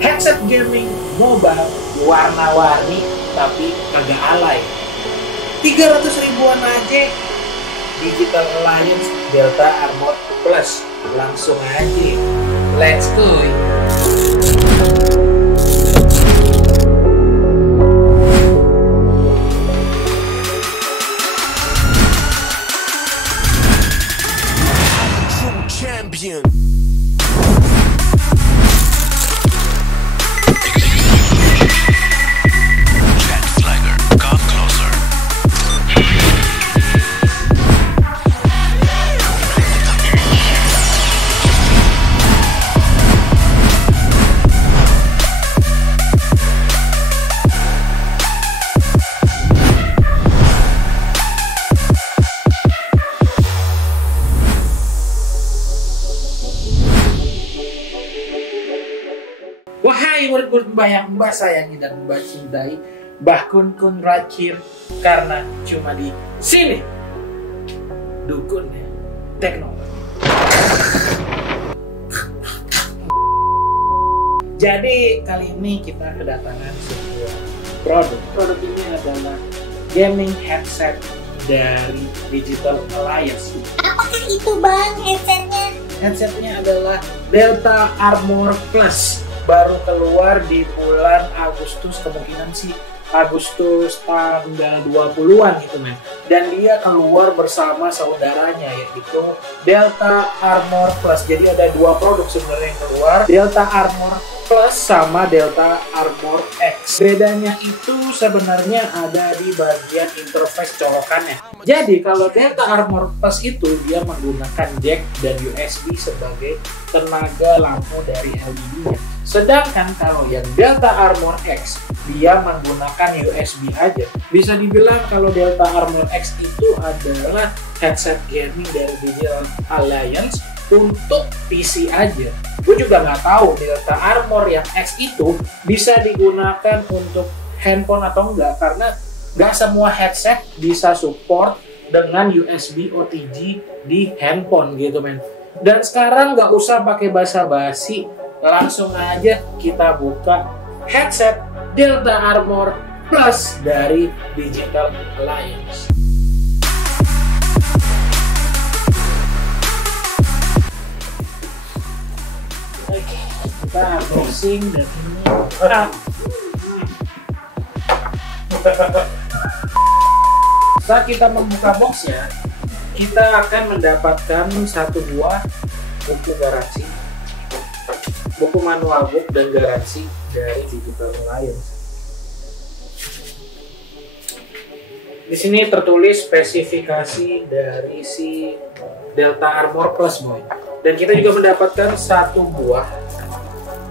Headset gaming mobile warna-warni tapi kagak alay. 300 ribuan aja. Digital Alliance Delta Armor Plus. Langsung aja. Let's go. Champion. Jet Flagger, come closer. Wahai murid-murid Mbah yang Mbah sayangi dan Mbah cintai, Mbah Kun Kun Rakir, karena cuma di sini Dukun Teknologi. Jadi kali ini kita kedatangan sebuah produk. Produk ini adalah gaming headset dari Digital Alliance. Apakah itu bang headsetnya? Headsetnya adalah Delta Armor Plus. Baru keluar di bulan Agustus, kemungkinan sih Agustus tanggal 20-an gitu men. Dan dia keluar bersama saudaranya yaitu Delta Armor Plus. Jadi ada dua produk sebenarnya yang keluar, Delta Armor Plus sama Delta Armor X. Bedanya itu sebenarnya ada di bagian interface colokannya. Jadi kalau Delta Armor Plus itu dia menggunakan jack dan USB sebagai tenaga lampu dari LED-nya. Sedangkan kalau yang Delta Armor X dia menggunakan USB aja. Bisa dibilang kalau Delta Armor X itu adalah headset gaming dari Digital Alliance untuk PC aja. Gue juga nggak tahu Delta Armor yang X itu bisa digunakan untuk handphone atau enggak, karena nggak semua headset bisa support dengan USB OTG di handphone gitu men. Dan sekarang nggak usah pakai basa-basi, langsung aja kita buka headset Delta Armor Plus dari Digital Alliance. Oke, kita unboxing dan ini. Saat kita membuka boxnya, kita akan mendapatkan satu buah buku garansi, buku manual book dan garansi dari Digital Alliance. Di sini tertulis spesifikasi dari si Delta Armor Plus boy. Dan kita juga mendapatkan satu buah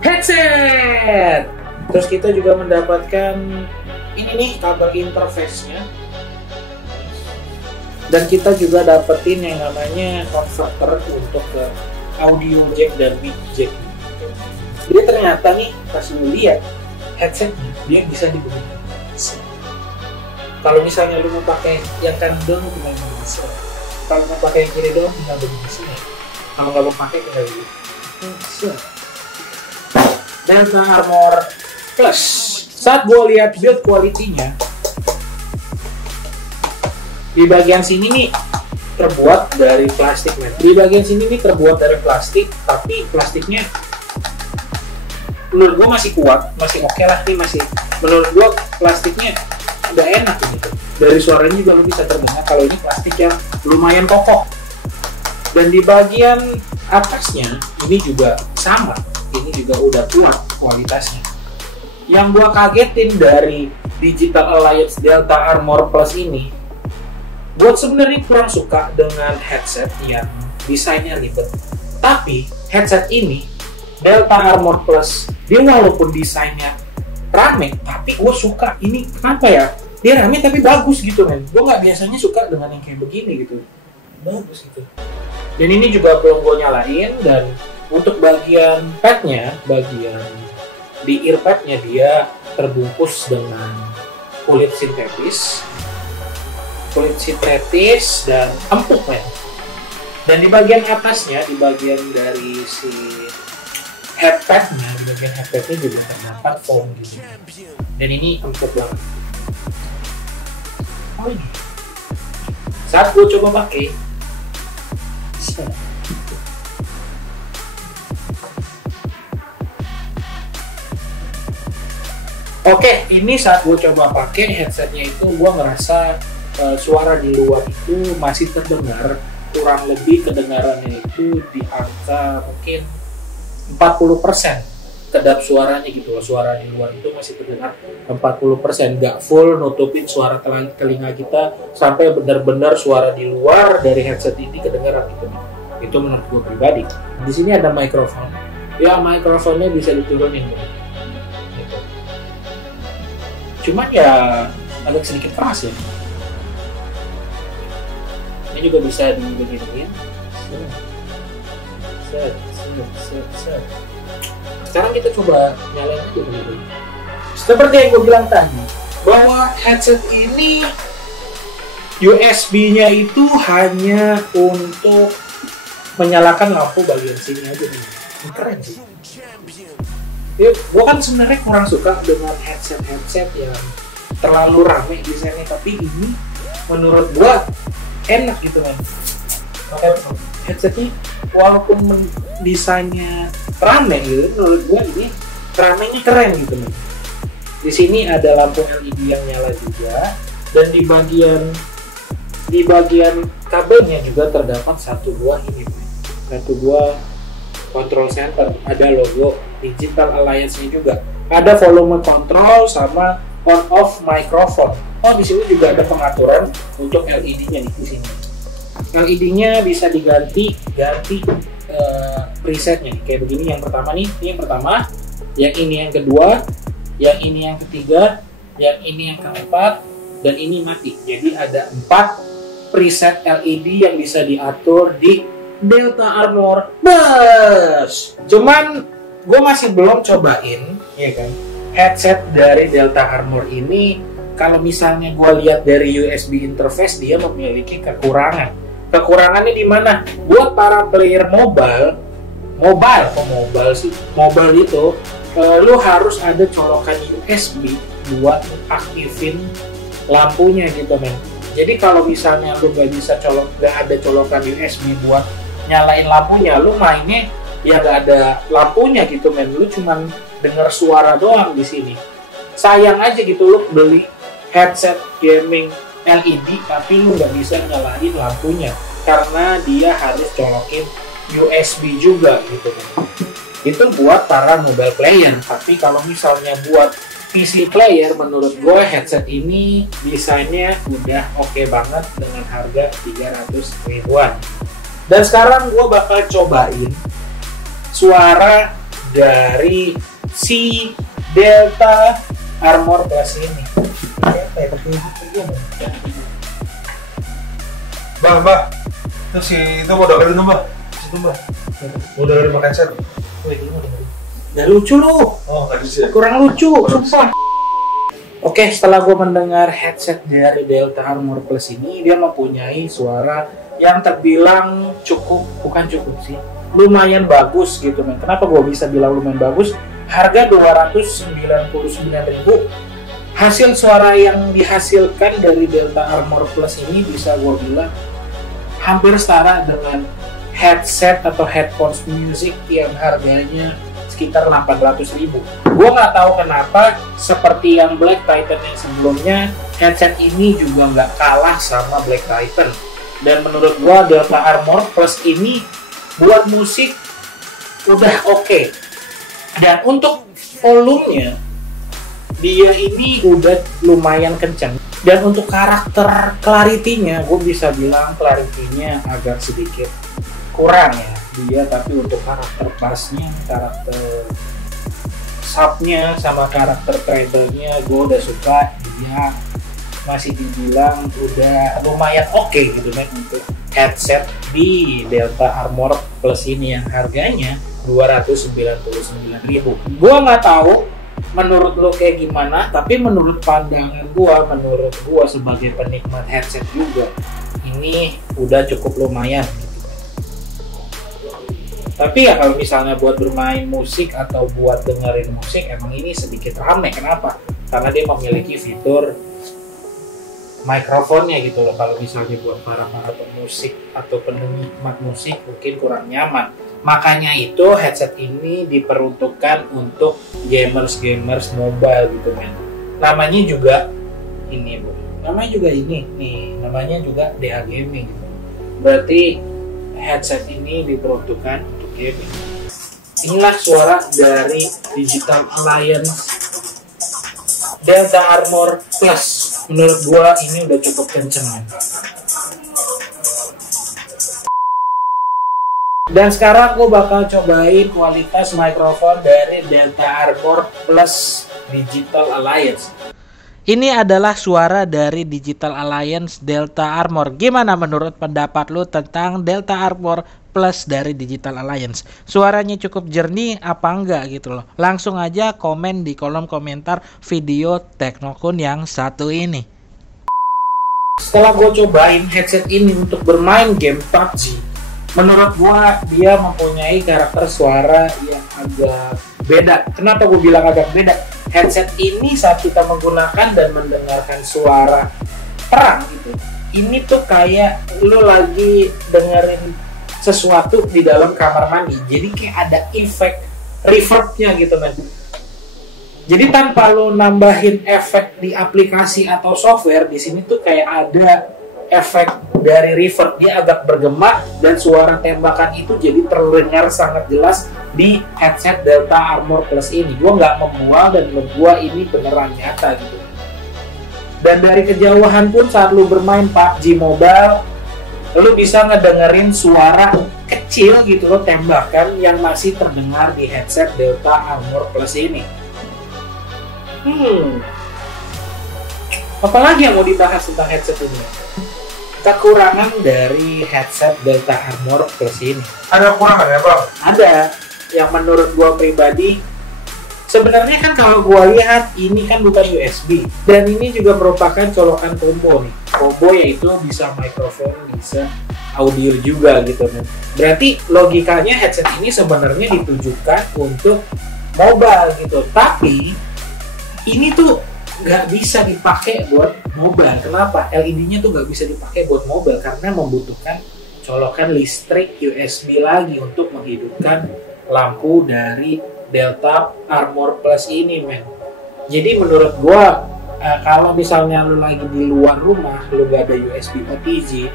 headset. Terus kita juga mendapatkan ini nih kabel interface-nya. Dan kita juga dapetin yang namanya converter untuk ke audio jack dan mic jack. Jadi ternyata nih pas lu lihat headsetnya dia bisa digunakan. Kalau misalnya lu mau pakai yang kanan doang tinggal bisa. Kalau mau pakai yang kiri doang tinggal bisa. Kalau nggak mau pakai tinggal bisa. Delta Armor Plus. Saat gue lihat build quality-nya, di bagian sini nih terbuat dari plastik men. Di bagian sini nih terbuat dari plastik, tapi plastiknya menurut gue masih kuat, masih oke lah nih, masih menurut gue plastiknya udah enak gitu. Dari suaranya juga lo bisa terdengar kalau ini plastik yang lumayan kokoh. Dan di bagian atasnya ini juga sama, ini juga udah kuat kualitasnya. Yang gue kagetin dari Digital Alliance Delta Armor Plus ini, gue sebenarnya kurang suka dengan headset yang desainnya ribet. Tapi headset ini Delta Armor Plus, dia walaupun desainnya rame, tapi gue suka. Ini kenapa ya? Dia rame tapi bagus gitu men. Gue nggak biasanya suka dengan yang kayak begini gitu. Bagus gitu. Dan ini juga belum gue nyalain. Dan untuk bagian padnya, bagian di earpadnya dia terbungkus dengan kulit sintetis. Kulit sintetis dan empuk men. Dan di bagian atasnya, di bagian dari si headpadnya, di bagian headpadnya juga terdapat foam gitu. Dan ini empuk banget. Oh ini. Saat gue coba pakai, oke, ini saat gue coba pakai headsetnya itu gue ngerasa suara di luar itu masih terdengar, kurang lebih kedengarannya itu di angka mungkin 40% kedap suaranya gitu loh. Suara di luar itu masih terdengar 40%, nggak full nutupin suara telinga kita sampai benar-benar suara di luar dari headset ini kedengaran gitu. Itu menurut gue pribadi. Di sini ada mikrofon, ya mikrofonnya bisa diturunin gitu. Cuman ya agak sedikit keras ya. Ini juga bisa dibeginiin. Set. Sekarang kita coba nyalain aja dulu. Seperti yang gue bilang tadi, bahwa headset ini USB-nya itu hanya untuk menyalakan lampu bagian sini aja nih. Keren sih. Ya, gue kan sebenarnya kurang suka dengan headset yang terlalu rame desainnya, tapi ini menurut gue enak gitu kan. Headset ini walaupun desainnya rame gitu, menurut gue ini ramenya keren gitu nih. Di sini ada lampu LED yang nyala juga, dan di bagian kabelnya juga terdapat satu buah control center, ada logo Digital Alliance-nya juga, ada volume control sama on off microphone. Oh, di sini juga ada pengaturan untuk LED-nya di sini. LED-nya bisa diganti presetnya kayak begini. Yang pertama nih, ini yang pertama, yang ini yang kedua, yang ini yang ketiga, yang ini yang keempat, dan ini mati. Jadi ada 4 preset LED yang bisa diatur di Delta Armor Plus. Cuman gue masih belum cobain, ya kan, headset dari Delta Armor ini. Kalau misalnya gue lihat dari USB interface, dia memiliki kekurangan. Kekurangannya di mana? Buat para player mobile itu, lu harus ada colokan USB buat aktifin lampunya gitu men. Jadi kalau misalnya lu nggak ada colokan USB buat nyalain lampunya, lu mainnya ya nggak ada lampunya gitu men. Lu cuman denger suara doang di sini. Sayang aja gitu lu beli headset gaming LED tapi lu nggak bisa nyalain lampunya karena dia harus colokin USB juga gitu kan. Itu buat para mobile player. Tapi kalau misalnya buat PC player, menurut gue headset ini desainnya udah oke banget dengan harga 300 ribuan. Dan sekarang gue bakal cobain suara dari si Delta Armor Plus ini. Mbak, itu si itu mau dengerin tuh mbak, situ mbak, mau dengerin pakai headset. Gak lucu lu. Oh nggak bisa. Kurang lucu, sumpah. Oke, setelah gue mendengar headset dari Delta Armor Plus ini, dia mempunyai suara yang terbilang bukan cukup sih, lumayan bagus gitu men. Kenapa gue bisa bilang lumayan bagus? Harga 299.000. Hasil suara yang dihasilkan dari Delta Armor Plus ini bisa gue bilang hampir setara dengan headset atau headphones music yang harganya sekitar 800.000. Gue nggak tahu kenapa seperti yang Black Titan yang sebelumnya, headset ini juga nggak kalah sama Black Titan. Dan menurut gue Delta Armor Plus ini buat musik udah oke. Dan untuk volumenya dia ini udah lumayan kencang. Dan untuk karakter clarity-nya, gue bisa bilang clarity-nya agak sedikit kurang ya dia, tapi untuk karakter bass-nya, karakter sub-nya, sama karakter treble-nya gue udah suka. Dia masih dibilang udah lumayan oke gitu kan untuk headset di Delta Armor Plus ini yang harganya 299.000. Gue nggak tahu menurut lo kayak gimana, tapi menurut pandangan menurut gua sebagai penikmat headset juga, ini udah cukup lumayan. Tapi ya kalau misalnya buat bermain musik atau buat dengerin musik, emang ini sedikit rame. Kenapa? Karena dia memiliki fitur mikrofonnya gitu loh. Kalau misalnya buat para pemusik atau penikmat musik mungkin kurang nyaman. Makanya itu headset ini diperuntukkan untuk gamers mobile gitu men. Namanya juga ini bu. Namanya juga ini nih. Namanya juga DA Gaming gitu. Berarti headset ini diperuntukkan untuk gaming. Inilah suara dari Digital Alliance Delta Armor Plus. Menurut gua ini udah cukup kenceng ya. Dan sekarang gua bakal cobain kualitas mikrofon dari Delta Armor Plus Digital Alliance. Ini adalah suara dari Digital Alliance Delta Armor. Gimana menurut pendapat lu tentang Delta Armor Plus dari Digital Alliance? Suaranya cukup jernih apa enggak gitu loh? Langsung aja komen di kolom komentar video Teknokun yang satu ini. Setelah gue cobain headset ini untuk bermain game PUBG, menurut gue dia mempunyai karakter suara yang agak beda. Kenapa gue bilang agak beda? Headset ini saat kita menggunakan dan mendengarkan suara perang gitu, ini tuh kayak lo lagi dengerin sesuatu di dalam kamar mandi. Jadi kayak ada efek reverbnya gitu men. Jadi tanpa lo nambahin efek di aplikasi atau software, di sini tuh kayak ada efek dari reverb. Dia agak bergema dan suara tembakan itu jadi terdengar sangat jelas di headset Delta Armor Plus ini. Gue nggak membual dan menurut gue ini beneran nyata gitu. Dan dari kejauhan pun saat lu bermain PUBG Mobile, lu bisa ngedengerin suara kecil gitu loh, tembakan yang masih terdengar di headset Delta Armor Plus ini. Apalagi yang mau dibahas tentang headset ini? Kekurangan dari headset Delta Armor Plus ini. Ada kekurangan ya bang? Ada. Yang menurut gua pribadi, sebenarnya kan kalau gua lihat ini kan bukan USB, dan ini juga merupakan colokan combo nih. Combo yaitu bisa mikrofon, bisa audio juga gitu kan. Berarti logikanya headset ini sebenarnya ditujukan untuk mobile gitu. Tapi ini tuh nggak bisa dipakai buat mobile. Kenapa? LED-nya tuh nggak bisa dipakai buat mobile karena membutuhkan colokan listrik USB lagi untuk menghidupkan lampu dari Delta Armor Plus ini men. Jadi menurut gua kalau misalnya lu lagi di luar rumah, lu gak ada USB OTG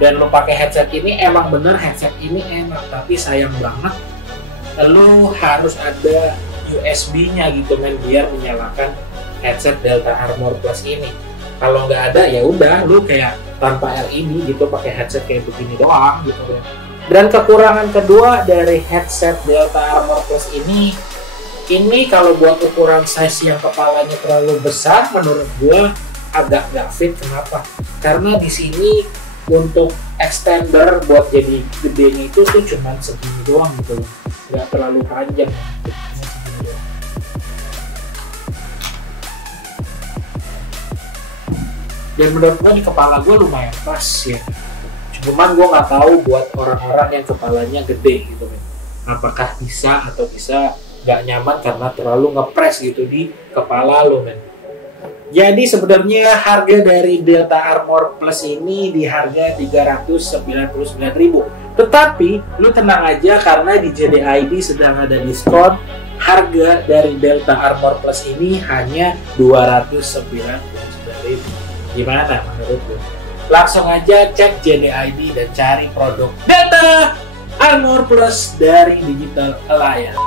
dan lu pakai headset ini, emang bener headset ini enak, tapi sayang banget lu harus ada USB-nya gitu men biar menyalakan headset Delta Armor Plus ini. Kalau nggak ada ya udah lu kayak tanpa LED gitu, pakai headset kayak begini doang gitu. Dan kekurangan kedua dari headset Delta Armor Plus ini kalau buat ukuran size yang kepalanya terlalu besar, menurut gue agak nggak fit. Kenapa? Karena di sini untuk extender buat jadi gedenya itu tuh cuma segini doang gitu, nggak terlalu panjang. Dan menurut gue di kepala gue lumayan pas ya. Cuman gue nggak tahu buat orang-orang yang kepalanya gede gitu men, apakah bisa atau bisa nggak nyaman karena terlalu ngepres gitu di kepala lo men. Jadi sebenarnya harga dari Delta Armor Plus ini di harga 399.000. Tetapi lu tenang aja karena di JDID sedang ada diskon. Harga dari Delta Armor Plus ini hanya 299.000. Gimana menurut lu? Langsung aja cek JDID dan cari produk Delta Armor Plus dari Digital Alliance.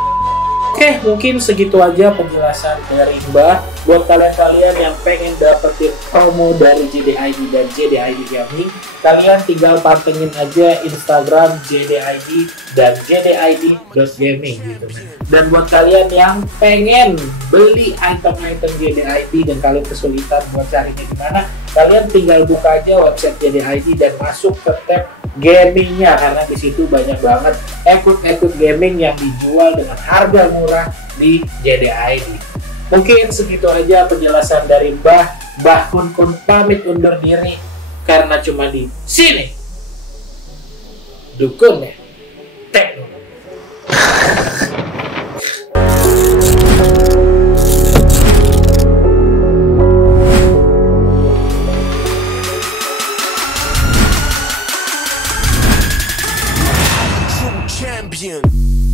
Oke, mungkin segitu aja penjelasan dari Mbah. Buat kalian-kalian yang pengen dapetin promo dari JDID dan JDID Gaming, kalian tinggal pantengin aja Instagram JDID dan JDID.gaming gitu. Dan buat kalian yang pengen beli item-item JDID dan kalian kesulitan buat carinya di mana, kalian tinggal buka aja website JDID dan masuk ke tab gamingnya, karena di situ banyak banget ekut gaming yang dijual dengan harga murah di JDID. Mungkin segitu aja penjelasan dari Mbah Kun pamit undur diri karena cuma di sini dukun ya Tekno. champion.